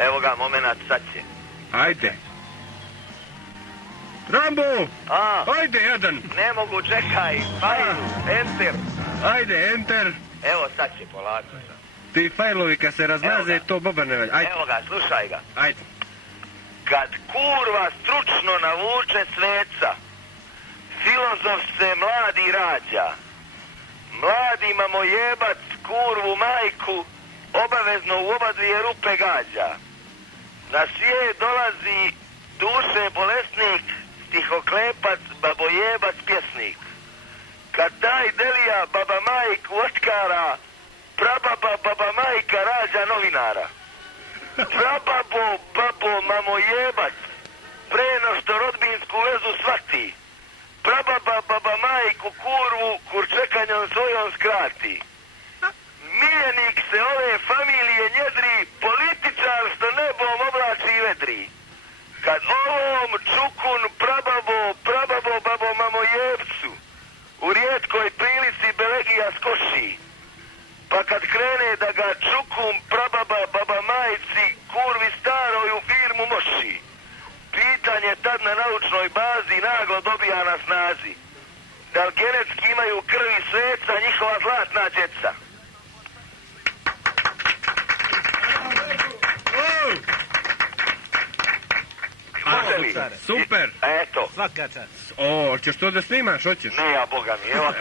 Evo ga, momenat, sad će. Ajde. Rambo! Ajde, jedan. Ne mogu, čekaj. Fajlu, enter. Ajde, enter. Evo, sad će, polako. Ti fajlovi kad se razmaze, to Boba ne valja. Ajde. Evo ga, slušaj ga. Ajde. Kad kurva stručno navuče sveca, filozof se mladi rađa. Mladima mojebac kurvu majku obavezno u oba dvije rupe gađa. Na svijet dolazi duše bolesnik, stihoklepac, babojebac, pjesnik. Kad taj delija baba majku otkara, prababa baba majka rađa novinara. Prababo, babo, mamojebac, preno što rodbinsku vezu shvati. Prababa baba majku kurvu kurčekanjom svojom skrati. Miljenik se ove familije njedri, političar što nebom oblači i vedri. Kad ovom čukun prababo babo mamojevcu u rijetkoj prilici belegija skoši. Pa kad krene da ga čukun prababa baba majci kurvi staroj u firmu moši. Pitanje tad na naučnoj bazi naglo dobija na snazi. Da li genetski imaju krvi sveca njihova zlatna djeca? Super! Eto. Svaka čast. Hoćeš to da snimaš, hoćeš? Ne, ja, boga mi, evo,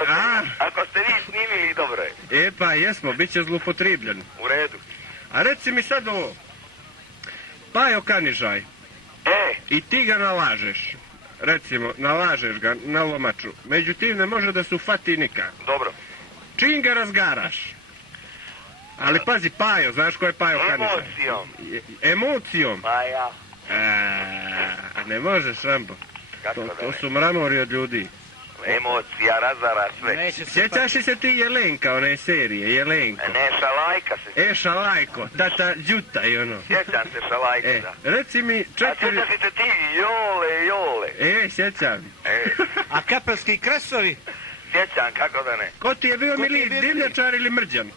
ako ste vi snimili, dobro je. Pa jesmo, bit će zloupotrebljen. U redu. A reci mi sad ovo. Pajo Kanižaj. I ti ga nalažeš. Recimo, nalažeš ga na lomaču. Međutim, ne može da se ufati nikak. Dobro. Čim ga razgaraš. Ali pazi, Pajo, znaš ko je Pajo Kanižaj? Emocijom. Emocijom? Pa ja. Ne možeš, Rambo. To su mramori od ljudi. Emocija razara sve. Sjećaš li se ti Jelenka, one serije, Jelenko? Ne, Šalajka se. Šalajko, tata Đuta i ono. Sjećam se Šalajka, da. Reci mi, A sjećaš li se ti, Jole? Sjećam. A kapelski kresovi? Sjećam, kako da ne. Ko ti je bio miliji, Divljačar ili Mrđan?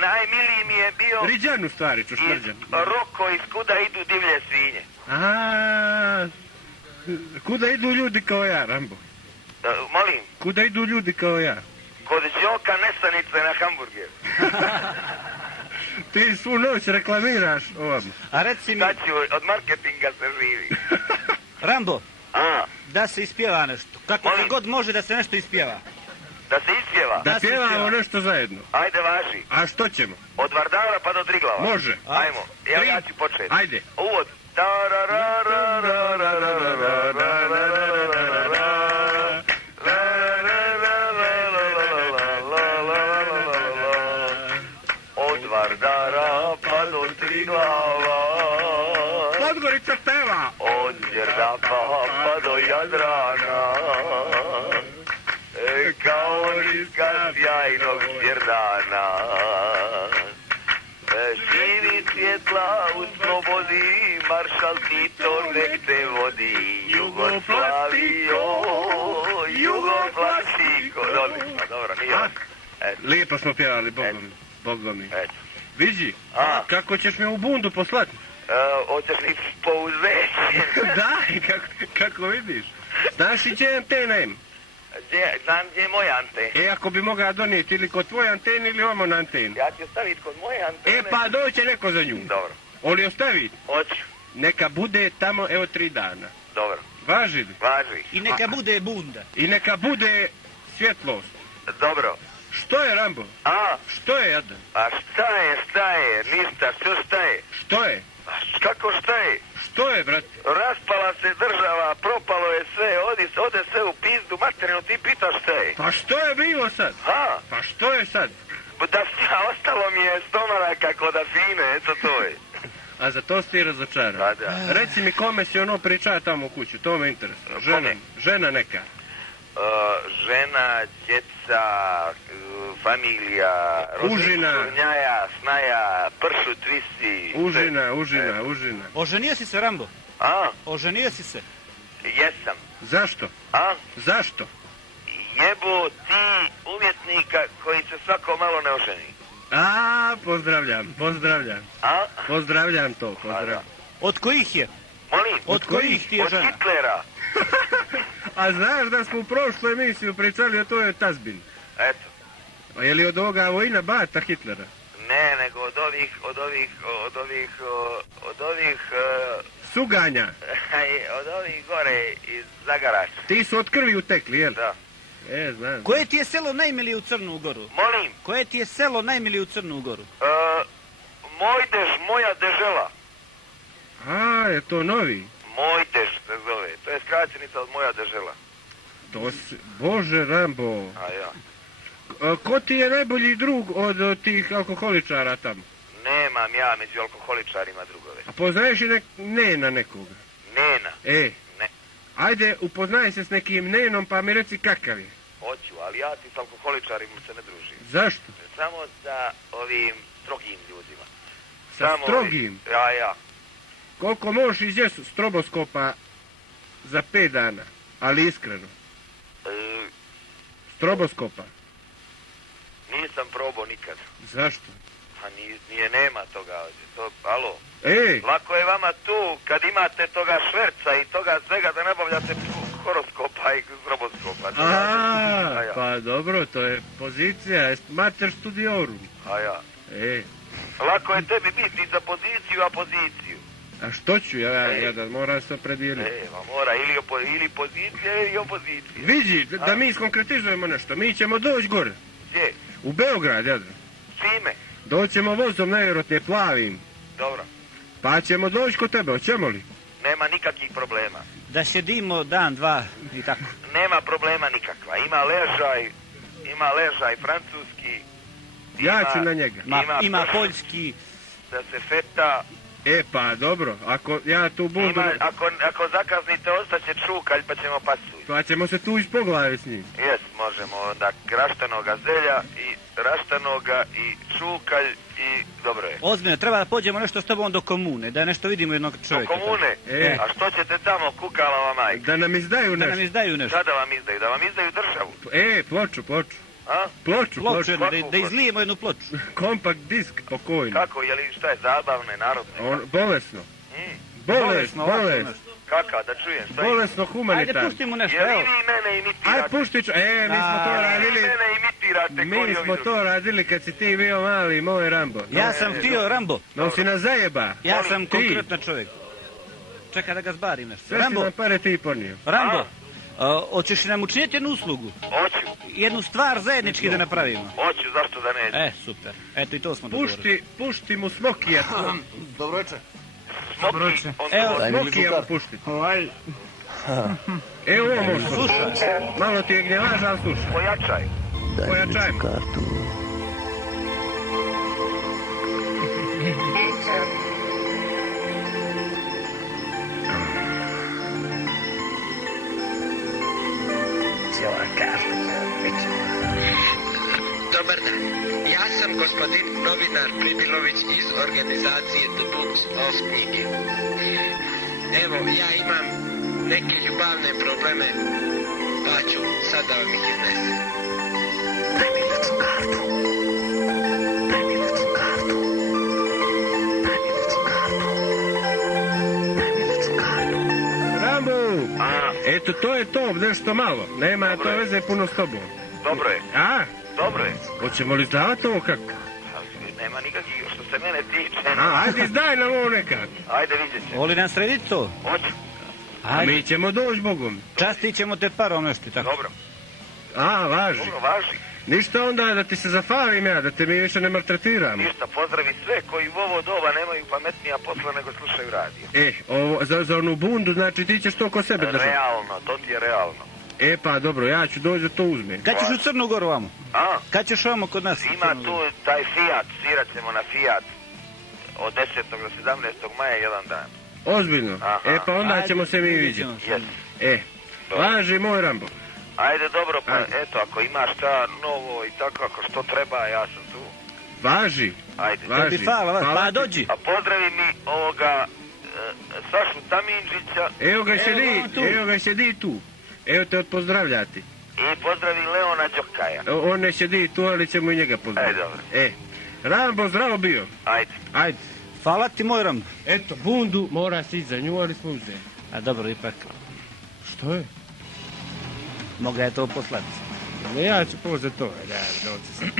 Najmiliji mi je bio... Riđan u stvari, čuš Mrđan. Roko iz kuda idu divlje svinje. Kuda idu ljudi kao ja, Rambo? Molim? Kuda idu ljudi kao ja? Kod Đoka Nesanice na hamburger. Ti svu noć reklamiraš ovam. A reci mi... Sad ću, od marketinga se živi. Rambo, da se ispjeva nešto. Kako ti god može da se nešto ispjeva. Da se ispjeva? Da pjevamo nešto zajedno. Ajde, važi. A što ćemo? Od Vardara pa do Triglava. Može. Ajmo, evo ja ću početi. Ajde. Uvod. Od Vardara pa do Triglava. Podgorica peva. Od Đerdapa pa do Jadrana. Kao niska sjajnog Đerdana. Živi svjetla u slobodi, maršal Tito nek te vodi. Jugoslavio, Jugoslaviko. Dobro, nije on. Lijepo smo pjevali, Bogom mi. Vidi, kako ćeš me u bundu poslati? Hoćeš li pouzeti? Daj, kako vidiš. Znaš i će antena im? Znam gdje je moja antena. Ako bi mogao donijeti ili kod tvoje antene ili ovo na antenu. Ja ću staviti kod moje antene. Pa doće neko za nju. Dobro. Oli ostaviti? Hoću. Neka bude tamo, 3 dana. Dobro. Važi li? Važi. I neka bude bunda. I neka bude svjetlost. Dobro. Što je, Rambo? Što je, Jadan? A šta je, ništa, šta je? Što je? Kako šta je? Što je, brate? Raspala se država, propalo je sve, ode sve u pizdu, materinu, ti pitaš šta je? Pa što je bilo sad? Pa što je sad? Da ostalo mi je stomaraka kod Afine, eto to je. A za to si ti razočaran? Da. Reci mi kome si ono pričao tamo u kuću, to me interesuje. Žena neka. Žena, djeca, familija, užina, njaja, snaja, pršut, visi. Užina. Oženio si se, Rambo? Oženio si se? Jesam. Zašto? Zašto? Jebu ti umjetnika koji se svako malo ne oženi. Pozdravljam. A? Pozdravljam to, pozdravljam. Od kojih je? Molim? Od kojih ti je Od žena? Hitlera. A znaš da smo u prošlu emisiju pričali o toj tazbini? Eto. A je li od ovoga vojna bata Hitlera? Ne, nego od ovih Suganja. od ovih gore iz Zagarača. Ti su od krvi utekli, jel? Da. Znam. Koje ti je selo najmilije u Crnu Goru? Molim? Koje ti je selo najmilije u Crnu Goru? Moja dežela. Je to novi? Mojdež se zove. To je skraćenica od moja dežela. Bože, Rambo. A ja. Ko ti je najbolji drug od tih alkoholičara tamo? Nemam ja među alkoholičarima drugove. A poznaješ i Nena nekoga? Nena? Ne. Ajde, upoznaj se s nekim Nenom pa mi reci kakav je. Hoću, ali ja ti s alkoholičarima se ne družim. Zašto? Samo sa ovim strogim ljudima. Sa strogim? Ja. Koliko možeš izjesti stroboskopa za 5 dana, ali iskreno? Stroboskopa? Nisam probao nikad. Zašto? A nema toga ovdje. Alo? Lako je vama tu, kad imate toga šverca i toga svega, da nabavljate horoskopa i stroboskopa. Pa dobro, to je pozicija, mater studiorum. A ja. Lako je tebi biti za poziciju, a poziciju. A što ću ja da moram se opredijeliti? Mora, ili pozicija ili opozicija. Vidi, da mi skonkretizujemo nešto, mi ćemo doći gore. Gdje? U Beograd, Jadran. Čime? Doćemo vozom najvjerojatnije plavim. Dobro. Pa ćemo doći kod tebe, hoćemo li? Nema nikakvih problema. Da šedimo dan, dva i tako. Nema problema nikakva. Ima ležaj francuski. Ja ću na njega. Ima poljski. Da se feta. Pa dobro, ako ja tu budu... Ako zakaznite, ostaće čukalj pa ćemo pasuj. Pa ćemo se tu po glavi s njim. Jes, možemo onda raštanoga zelja i raštanoga i čukalj i dobro je. Ozbiljno, treba da pođemo nešto s tobom do komune, da nešto vidimo jednog čovjeka. Do komune? A što ćete tamo, kukalava majka? Da nam izdaju nešto. Da nam izdaju nešto. Šta da vam izdaju? Da vam izdaju državu? Ploču. A? Ploču. Da izlijemo jednu ploču. Kompakt disk pokojno. Kako, je li šta je zabavne, narodne? Bolesno. Bolesno. Kaka, da čujem, šta je? Bolesno humanitarno. Ajde, pustimo nešto, evo. evo. Jel vi mene imitirate? Ajde, pušti ću. Mi smo to radili. Mene imitirate, Mi smo to radili kad si ti bio mali, moj Rambo. Ja sam htio Rambo. No si nas zajeba. Ja sam konkretno čovjek. Čekaj da ga zbarim nešto. Sve si nam pare ti ponio. Rambo, hoćeš nam učiniti jednu uslugu? Hoću. Jednu stvar zajednički da napravimo? Hoću, zašto da neću? Super. Eto i to smo dogovorili. Pušti mu Smokija. Dobro večer. Evo, Smokija mu pušti. Evo ovo može. Slušaj. Malo ti je gnjevaž, ali slušaj. Pojačaj. Pojačaj. Dobar dan. Ja sam gospodin novinar Pribilović iz organizacije The Books of knjige. Evo, ja imam neke ljubavne probleme, pa ću sad da vam ih iznesem. Daj mi ličnu kartu. Rambo! Eto, to je to, nešto malo. Nema to veze puno s tobom. Dobro je. Dobro je. Hoćemo li izdavati ovo kako? Nema nikakvih, što se mene tiče. Ajde, izdaj nam ovo nekak. Ajde, vidjet ćemo. Voli nam srediti to? Hoću. A mi ćemo doći, Bogom. Častit ćemo te parom nešto, tako? Dobro. Važi. Dobro, važi. Ništa onda da ti se zafavim ja, da te mi više ne maltretiramo. Ništa, pozdravi sve koji u ovo doba nemaju pametnija posla nego slušaju radio. Za onu bundu, znači ti ćeš to ko sebe držati. Realno, to ti je realno. Pa dobro, ja ću doći da to uzmem. Kad ćeš u Crnu Goru vamo? Kad ćeš vamo kod nas? Ima tu taj Fiat, svirat ćemo na Fiat od 10. do 17. maja jedan dan. Ozbiljno? Pa onda ćemo se mi vidjeti. Važi moj Rambo. Ajde, dobro, pa eto, ako imaš šta novo i tako, ako što treba, ja sam tu. Važi. Ajde. Važi. Pa dođi. A pozdravi mi ovoga Sašu Taminđića. Evo ga sjedi tu. Evo te odpozdravljati. I pozdravi Leona Đokaja. On ne sjedi tu, ali ćemo i njega pozdraviti. Dobro. Rambo, zdravo bio. Ajde. Ajde. Hvala ti moj Rambo. Eto, bundu mora se ići za nju, ali smo uzeli. A dobro, ipak. Što je? Moga je to poslati. Ne, ja ću pozvati to. Da, novci sam.